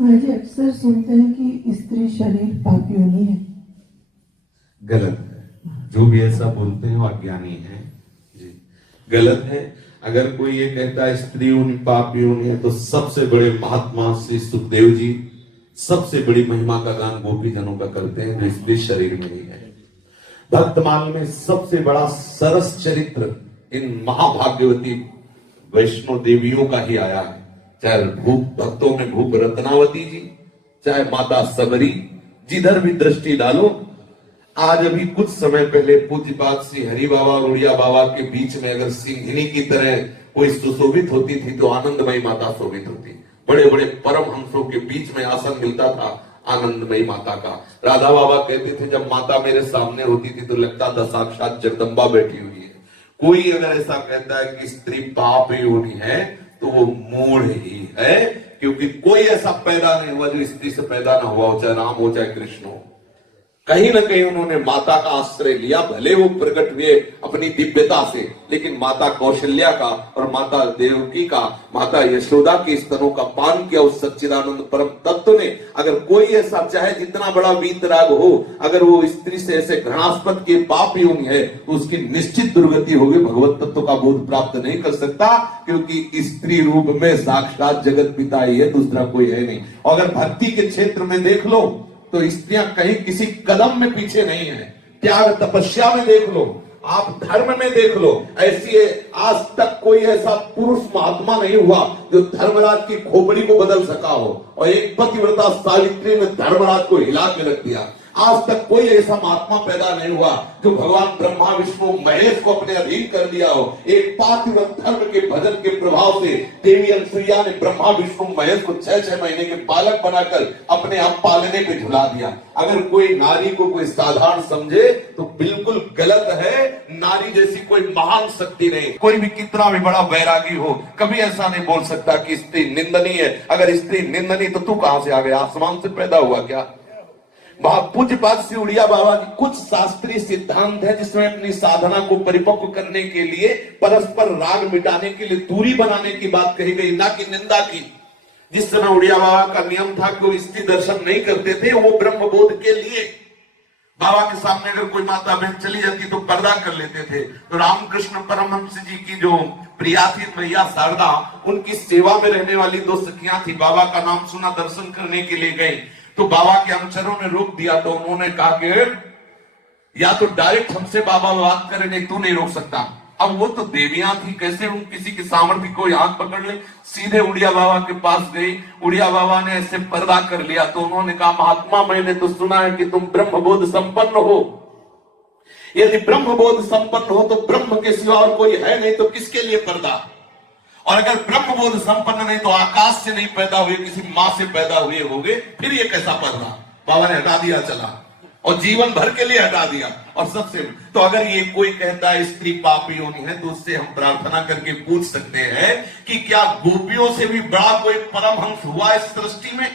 महाराज जी अक्सर सुनते हैं कि स्त्री शरीर पाप योनि है। गलत है। जो भी ऐसा बोलते हैं वो अज्ञानी है जी, गलत है। अगर कोई ये कहता है स्त्री योनि पाप योनि है, तो सबसे बड़े महात्मा श्री सुखदेव जी सबसे बड़ी महिमा का गान गोपी जनों का करते हैं, जो स्त्री शरीर में ही है। भक्तमाल में सबसे बड़ा सरस चरित्र इन महाभाग्यवती वैष्णव देवियों का ही आया है, चाहे भूप भक्तों में भूप रत्नावती जी, चाहे माता सबरी, जिधर भी दृष्टि डालो। आज अभी कुछ समय पहले पूज्यपाद श्री हरि बाबा और उड़िया बाबा के बीच में अगर सिंघनी की तरह कोई सुशोभित होती थी तो आनंदमयी माता शोभित होती। बड़े बड़े परमहंसों के बीच में आसन मिलता था आनंदमयी माता का। राधा बाबा कहते थे जब माता मेरे सामने होती थी तो लगता था साक्षात जगदम्बा बैठी हुई है। कोई अगर ऐसा कहता है कि स्त्री पाप योनि है तो वो मूढ़ ही है, क्योंकि कोई ऐसा पैदा नहीं हुआ जो स्त्री से पैदा ना हुआ हो, चाहे राम हो चाहे कृष्ण हो। कहीं ना कहीं उन्होंने माता का आश्रय लिया, भले वो प्रकट हुए अपनी दिव्यता से, लेकिन माता कौशल्या का और माता देवकी का, माता यशोदा के स्तनों का पान किया उस सच्चिदानंद परम तत्व ने। अगर कोई ऐसा चाहे जितना बड़ा वीतराग हो, अगर वो स्त्री से ऐसे घृणास्पद के पाप योनि है तो उसकी निश्चित दुर्गति होगी, भगवत तत्व का बोध प्राप्त नहीं कर सकता, क्योंकि स्त्री रूप में साक्षात जगत पिता ही है, दूसरा कोई है नहीं। और अगर भक्ति के क्षेत्र में देख लो तो स्त्रियां कहीं किसी कदम में पीछे नहीं है। त्याग तपस्या में देख लो, आप धर्म में देख लो, ऐसी आज तक कोई ऐसा पुरुष महात्मा नहीं हुआ जो धर्मराज की खोपड़ी को बदल सका हो, और एक पतिव्रता सावित्री ने धर्मराज को हिला के रख दिया। आज तक कोई ऐसा महात्मा पैदा नहीं हुआ जो भगवान ब्रह्मा विष्णु महेश को अपने अधीन कर लिया हो। एक पातिव्रत धर्म के भजन के प्रभाव से देवी अनुसुईया ने ब्रह्मा विष्णु महेश को 6-6 महीने के बालक बनाकर अपने आप पालने पे झुला दिया। अगर कोई नारी को कोई साधारण समझे तो बिल्कुल गलत है। नारी जैसी कोई महान शक्ति नहीं। कोई भी कितना भी बड़ा वैरागी हो, कभी ऐसा नहीं बोल सकता कि स्त्री निंदनीय है। अगर स्त्री निंदनीय तो तू कहां से आ गया, आसमान से पैदा हुआ क्या? पूज्यपाद श्री उड़िया बाबा की कुछ शास्त्रीय सिद्धांत है जिसमें अपनी साधना को परिपक्व करने के लिए, परस्पर राग मिटाने के लिए दूरी बनाने की बात कही गई, ना कि निंदा की। जिस समय उड़िया बाबा का नियम था कि वो स्त्री दर्शन नहीं करते थे, वो ब्रह्मबोध के लिए बाबा के सामने अगर कोई माता बहन चली जाती तो पर्दा कर लेते थे। तो रामकृष्ण परमहंस जी की जो प्रिया थी मैया शारदा, उनकी सेवा में रहने वाली 2 सखियां थी। बाबा का नाम सुना, दर्शन करने के लिए गई तो बाबा के अनुचरों ने रोक दिया। तो उन्होंने कहा कि या तो डायरेक्ट हमसे बाबा बात करे, नहीं तू नहीं रोक सकता। अब वो तो देवियां थी, कैसे उन किसी की सामर्थ्य को हाथ पकड़ ले। सीधे उड़िया बाबा के पास गई। उड़िया बाबा ने ऐसे पर्दा कर लिया। तो उन्होंने कहा महात्मा, मैंने तो सुना है कि तुम ब्रह्मबोध संपन्न हो। यदि ब्रह्मबोध संपन्न हो तो ब्रह्म के सिवा और कोई है नहीं, तो किसके लिए पर्दा? और अगर ब्रह्मबोध संपन्न नहीं तो आकाश से नहीं पैदा हुए, किसी मां से पैदा हुए होंगे, फिर ये कैसा पर्दा? बाबा ने हटा दिया चला, और जीवन भर के लिए हटा दिया। और सबसे तो अगर ये कोई कहता है स्त्री पाप योनि है, तो उससे हम प्रार्थना करके पूछ सकते हैं कि क्या गोपियों से भी बड़ा कोई परमहंस हुआ इस सृष्टि में?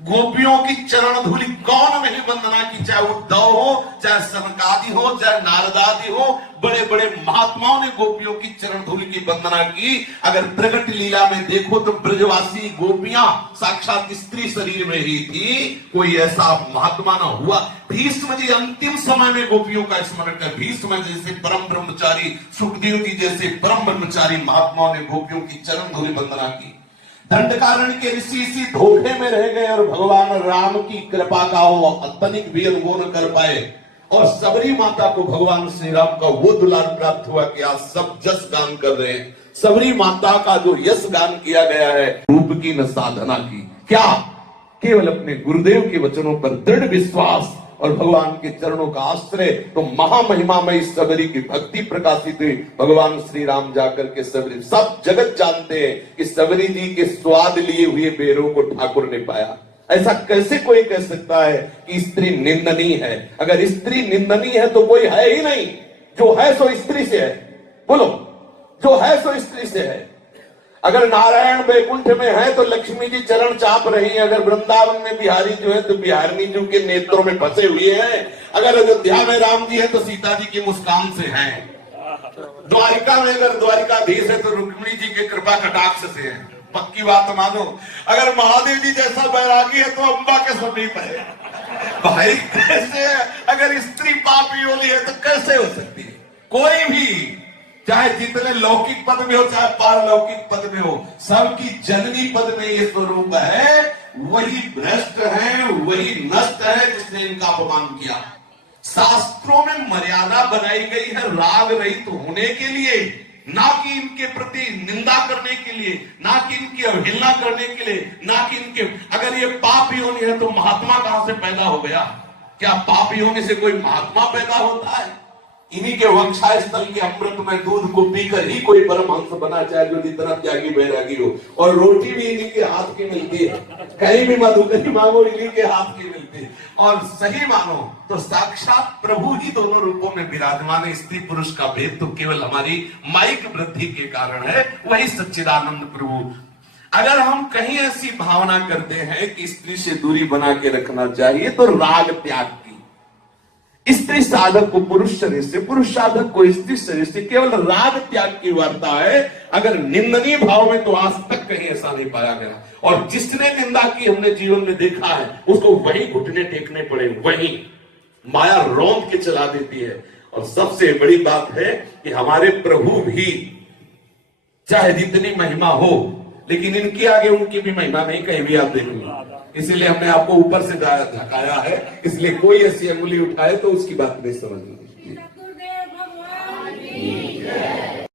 गोपियों की चरण धूलि कौन नहीं वंदना की, चाहे उद्धव हो, चाहे सनकादि हो, चाहे नारदादि हो, बड़े बड़े महात्माओं ने गोपियों की चरण धूलि की वंदना की। अगर प्रगट लीला में देखो तो ब्रजवासी गोपियां साक्षात स्त्री शरीर में ही थी, कोई ऐसा महात्मा ना हुआ। भीष्म जी अंतिम समय में गोपियों का स्मरण कर, भीष्म जैसे परम ब्रह्मचारी, सुखदेव जी जैसे परम ब्रह्मचारी महात्माओं ने गोपियों की चरण धूलि वंदना की। दंडकारण्य के ऋषि इसी धोखे में रह गए और भगवान राम की कृपा का वो तनिक भी अनुभव न कर पाए। और सबरी माता को भगवान श्री राम का वो दुलार प्राप्त हुआ कि आज सब जस गान कर रहे हैं। सबरी माता का जो यश गान किया गया है, रूप की न साधना की, क्या केवल अपने गुरुदेव के वचनों पर दृढ़ विश्वास और भगवान के चरणों का आश्रय। तो महामहिमामयी सबरी की भक्ति प्रकाशित हुई। भगवान श्री राम जाकर के सबरी, सब जगत जानते हैं कि सबरी जी के स्वाद लिए हुए बेरों को ठाकुर ने पाया। ऐसा कैसे कोई कह सकता है कि स्त्री निंदनीय है? अगर स्त्री निंदनीय है तो कोई है ही नहीं। जो है सो स्त्री से है। बोलो, जो है सो स्त्री से है। अगर नारायण वैकुंठ में है तो लक्ष्मी जी चरण चाप रही है। अगर वृंदावन में बिहारी जो है तो बिहारनी जी के नेत्रों में फंसे हुए हैं। अगर अयोध्या में राम जी है तो सीता जी की मुस्कान से हैं। द्वारिका में अगर द्वारिकाधीश है तो रुक्मिणी जी के कृपा कटाक्ष से है। पक्की बात मानो, अगर महादेव जी जैसा बैरागी है तो अम्बा के समीप है भाई। कैसे, अगर स्त्री पापी होती है तो कैसे हो सकती है? कोई भी, चाहे जितने लौकिक पद में हो चाहे पारलौकिक पद में हो, सबकी जननी पद में ये स्वरूप है। वही भ्रष्ट है, वही नष्ट है जिसने इनका अपमान किया। शास्त्रों में मर्यादा बनाई गई है राग रहित होने के लिए, ना कि इनके प्रति निंदा करने के लिए, ना कि इनकी अवहेलना करने के लिए, ना कि इनके, अगर ये पाप योनि है तो महात्मा कहां से पैदा हो गया? क्या पाप योनि से कोई महात्मा पैदा होता है? इन्हीं के वंशा स्थल के अमृत में दूध को पीकर ही कोई परमहंस बना, चाहे जो जितना त्यागी बैरागी हो। और रोटी भी इन्हीं के हाथ की मिलती है, कहीं भी मधुकरी मांगो इन्हीं के हाथ की मिलती है। और सही मानो तो साक्षात प्रभु ही दोनों रूपों में विराजमान है। स्त्री पुरुष का भेद तो केवल हमारी माइक वृद्धि के कारण है, वही सच्चिदानंद प्रभु। अगर हम कहीं ऐसी भावना करते हैं कि स्त्री से दूरी बना के रखना चाहिए, तो राग त्याग की, स्त्री साधक को पुरुष शरीर से, पुरुष साधक को स्त्री शरीर से, केवल राग त्याग की वार्ता है। अगर निंदनीय भाव में तो आज तक कहीं ऐसा नहीं पाया गया। और जिसने निंदा की हमने जीवन में देखा है, उसको वही घुटने टेकने पड़े, वही माया रौंद के चला देती है। और सबसे बड़ी बात है कि हमारे प्रभु भी चाहे जितनी महिमा हो, लेकिन इनके आगे उनकी भी महिमा नहीं कहीं भी आप देखेंगे। इसीलिए हमने आपको ऊपर से धकाया है, इसलिए कोई ऐसी अंगुली उठाए तो उसकी बात नहीं समझना।